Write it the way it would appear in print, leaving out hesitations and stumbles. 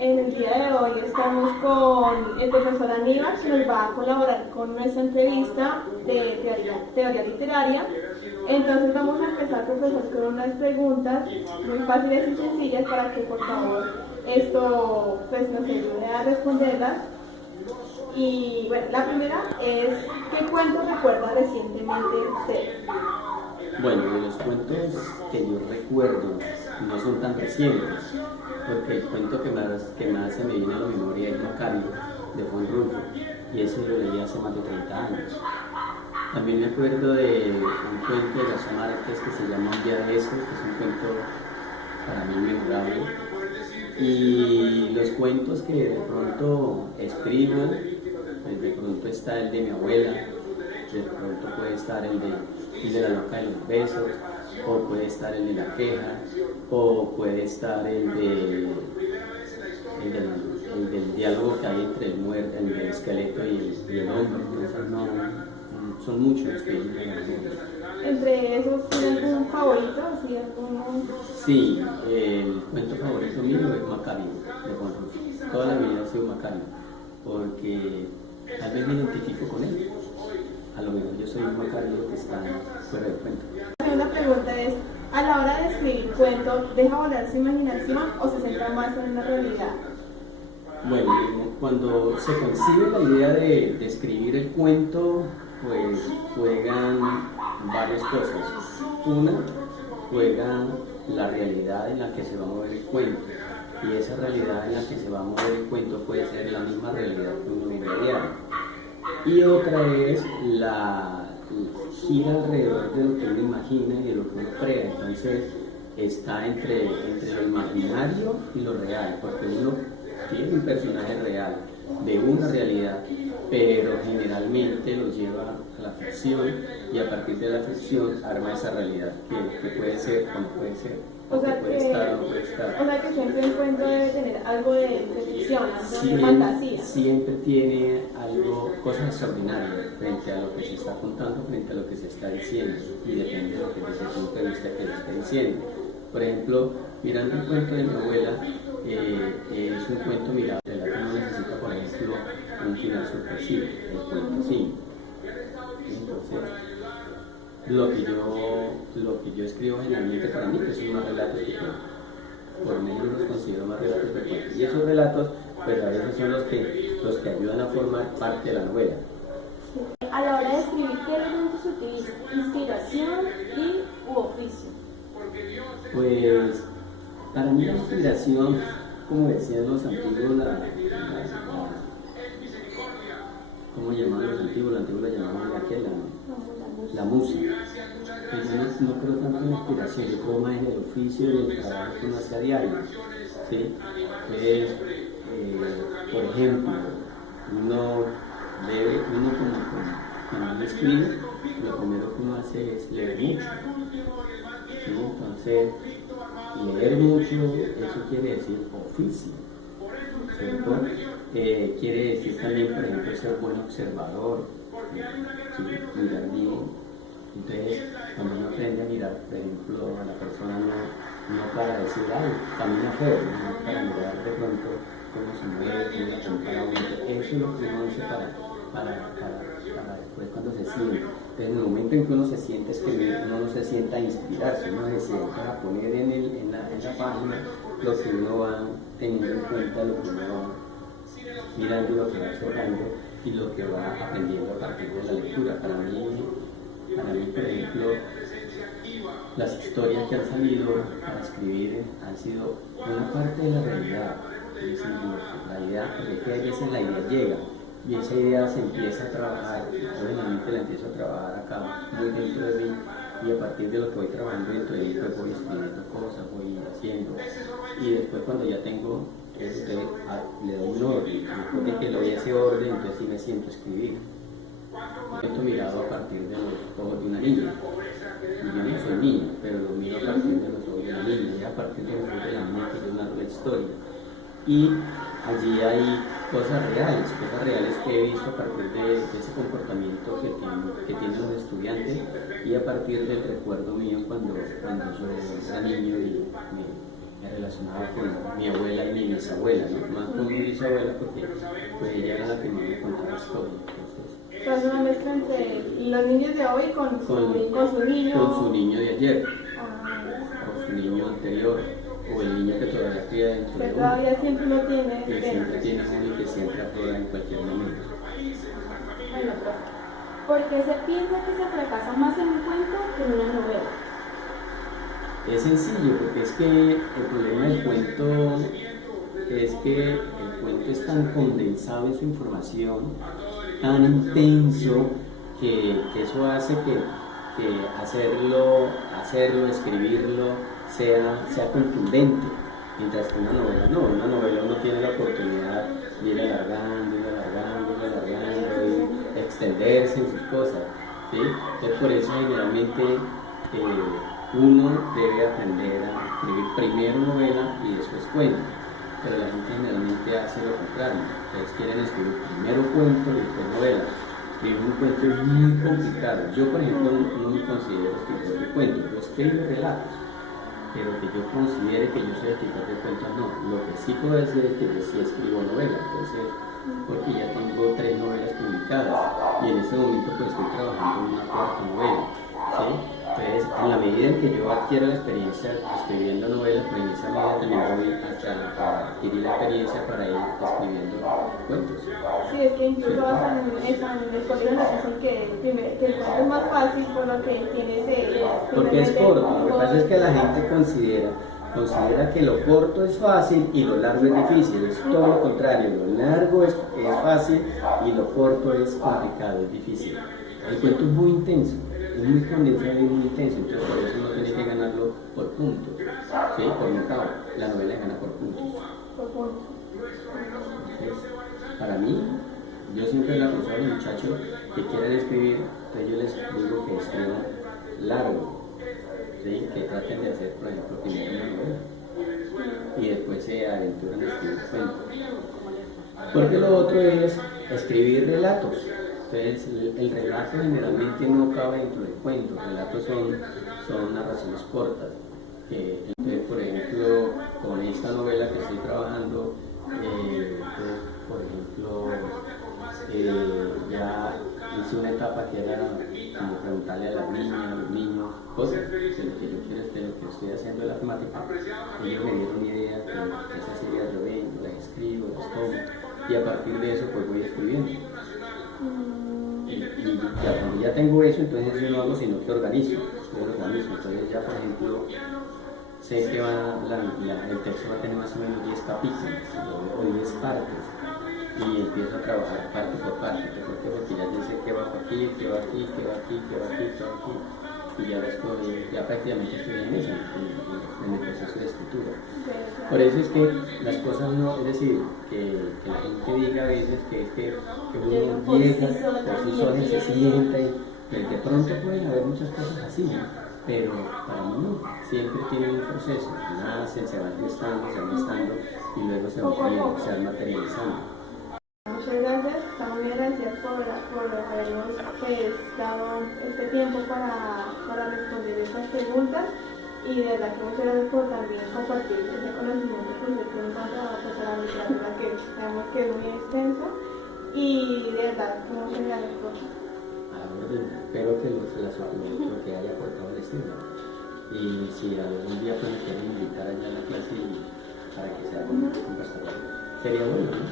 En el día de hoy estamos con el profesor Aníbal, que nos va a colaborar con nuestra entrevista de teoría literaria. Entonces vamos a empezar, profesor, con unas preguntas muy fáciles y sencillas para que por favor esto pues, nos ayude a responderlas. Y bueno, la primera es, ¿qué cuento recuerda recientemente usted? Bueno, de los cuentos que yo recuerdo no son tan recientes, porque el cuento que más se me viene a la memoria es Macario, de Juan Rulfo, y ese lo leí hace más de 30 años. También me acuerdo de un cuento de García Márquez que se llama Un día de estos, que es un cuento para mí memorable. Y los cuentos que de pronto escribo, pues de pronto está el de mi abuela, de pronto puede estar el de la loca de los besos, o puede estar el de la queja, o puede estar el del diálogo que hay entre el muerto, el esqueleto y el hombre. Entonces son muchos los que yo me ¿Entre esos tiene algún favorito? ¿Sí, alguno? Sí, el cuento favorito mío es Macario, de Juan Rulfo. Toda la vida ha sido Macario, porque tal vez me identifico con él. A lo mejor yo soy un Macario que está fuera del cuento. La segunda pregunta es, a la hora de escribir cuento, ¿deja volar su imaginación o se centra más en la realidad? Bueno, cuando se concibe la idea de escribir el cuento, pues juegan varias cosas. Una, juega la realidad en la que se va a mover el cuento, y esa realidad en la que se va a mover el cuento puede ser la misma realidad que uno vive a diario. Y otra es la gira alrededor de lo que uno imagina y de lo que uno crea. Entonces está entre lo imaginario y lo real, porque uno tiene un personaje real, de una realidad, pero generalmente lo lleva a la ficción, y a partir de la ficción arma esa realidad que puede ser o no puede ser, o que puede estar o no puede estar. O sea que siempre el cuento debe tener algo de ficción, algo de fantasía. Siempre tiene algo, cosas extraordinarias frente a lo que se está contando, frente a lo que se está diciendo, y depende de lo que desde el punto de vista que se esté diciendo. Por ejemplo, mirando el cuento de mi abuela, es un cuento mirado, que no necesita, por ejemplo, un final sorpresivo, el cuento sí. Entonces, lo que yo escribo generalmente para mí, que son más relatos que cuento. Por lo menos los considero más relatos que cuento. Y esos relatos, pues a veces son los que ayudan a formar parte de la novela. A la hora de escribir, ¿qué elementos utiliza? ¿Inspiración u oficio? Pues para mí la inspiración, como decían los antiguos, ¿cómo llamaban los antiguos? Los antiguos la llamaban la música. Pero yo no creo tanto en la inspiración, yo creo más en el oficio y el trabajo que uno hace a diario. ¿Sí? Por ejemplo, uno cuando uno escribe, lo primero que uno hace es leer mucho. ¿Sí? Entonces, leer mucho, eso quiere decir oficio, ¿cierto? Quiere decir también, por ejemplo, ser buen observador, ¿sí? Mirar bien. Entonces, cuando uno aprende a mirar, por ejemplo, a la persona no para decir, ay, camina feo, no para mirar de pronto cómo se mueve, cómo la compara uno. Eso es lo que uno hace para después cuando se siente. Entonces, en el momento en que uno se siente escribir, uno no se sienta a inspirarse, uno se sienta a poner en la página lo que uno va teniendo en cuenta, lo que uno va mirando, lo que va observando y lo que va aprendiendo a partir de la lectura. Para mí, por ejemplo, las historias que han salido para escribir han sido una parte de la realidad. Es decir, la idea, porque a veces la idea llega y esa idea se empieza a trabajar, yo en la mente la empiezo a trabajar acá, muy dentro de mí, y a partir de lo que voy trabajando dentro de mí, pues voy escribiendo cosas, voy haciendo, y después cuando ya tengo le doy un orden, después de que le doy ese orden, entonces sí me siento a escribir. Esto mirado a partir de los ojos de una niña. Yo no soy niño, pero lo miro a partir de los ojos de la niña, y a partir de los ojos de la niña que yo narro la historia. Y allí hay cosas reales que he visto a partir de ese comportamiento que tienen los estudiantes, y a partir del recuerdo mío cuando yo era niño y me relacionado con mi abuela y mi bisabuela, ¿no? Más con mi bisabuela porque pues ella era la que me contaba historias. Es una mezcla entre los niños de hoy con su niño. Con su niño de ayer, Ah, o su niño anterior, o el niño que todavía queda dentro que de uno. todavía siempre lo tiene. Que siempre tiene uno y que siempre aflora en cualquier momento. Bueno, profe, ¿por qué se piensa que se fracasa más en un cuento que en una novela? Es sencillo, porque es que el problema del cuento es que el cuento es tan condensado en su información, tan intenso, que eso hace que hacerlo, escribirlo, sea contundente. Mientras que una novela no, una novela uno tiene la oportunidad de ir alargando y extenderse en sus cosas, ¿sí? Entonces por eso generalmente uno debe aprender a escribir primero novela y después cuento, pero la gente generalmente hace lo contrario, ustedes quieren escribir primero cuento y después novela. Escribir un cuento es muy complicado. Yo, por ejemplo, no me considero escritor de cuentos, yo escribo relatos, pero que yo considere que yo soy escritor de cuentos, no. Lo que sí puedo decir es que yo sí escribo novelas, entonces, porque ya tengo 3 novelas publicadas y en este momento pues estoy trabajando en una 4ª novela, ¿sí? Entonces, en la medida en que yo adquiero la experiencia escribiendo novelas, pues en esa medida también voy a adquirir la experiencia para ir escribiendo cuentos. Sí, es que incluso hasta en el colegio nos dicen que el cuento es más fácil por lo que tiene ese... Porque es corto, lo que pasa es que la gente considera que lo corto es fácil y lo largo es difícil, es todo lo contrario, lo largo es fácil y lo corto es complicado, es difícil. El cuento es muy intenso, es muy condensado y muy intenso, entonces por eso uno tiene que ganarlo por puntos, ¿sí? Por notado, la novela gana por puntos. Entonces, para mí, yo siempre le aconsejo a los muchachos que quieren escribir, entonces yo les digo que escriban largo, ¿sí? Que traten de hacer, por ejemplo, primero una novela y después se aventuran a escribir cuentos. Porque lo otro es escribir relatos. Entonces, el relato generalmente no cabe dentro del cuento, los relatos son narraciones cortas. Entonces, por ejemplo, con esta novela que estoy trabajando, por ejemplo, ya hice una etapa que era como preguntarle a las niñas, a los niños, cosas de lo que yo quiero, de lo que estoy haciendo de la temática. Ellos me dieron ideas de esas ideas, yo vengo, las escribo, las tomo, y a partir de eso pues voy escribiendo. Y ya cuando ya tengo eso, entonces yo no hago sino que organizo. Entonces ya por ejemplo sé que el texto va a tener más o menos 10 capítulos o 10 partes y empiezo a trabajar parte por parte. ¿Por qué? Porque ya dice que va aquí, que va aquí, que va aquí, que va aquí, que va aquí, y ya prácticamente estoy en eso, en el proceso de escritura. Por eso es que las cosas no, es decir, que la gente diga a veces que uno llega por sí solo y se sienta y de pronto pueden haber muchas cosas así, ¿no? Pero para mí no, siempre tienen un proceso, nacen, se van gestando y luego se van materializando. Muchas gracias, estamos muy agradecidas por habernos dado este tiempo para responder estas preguntas y de verdad que muchas gracias por también compartir ese conocimiento que usted tiene en cuanto a la literatura, que sabemos que es muy extensa, y de verdad muchas gracias por espero que lo que haya aportado les sirva, y si algún día pues me quieren invitar allá a la clase para que sea un conversador, sería bueno, ¿no?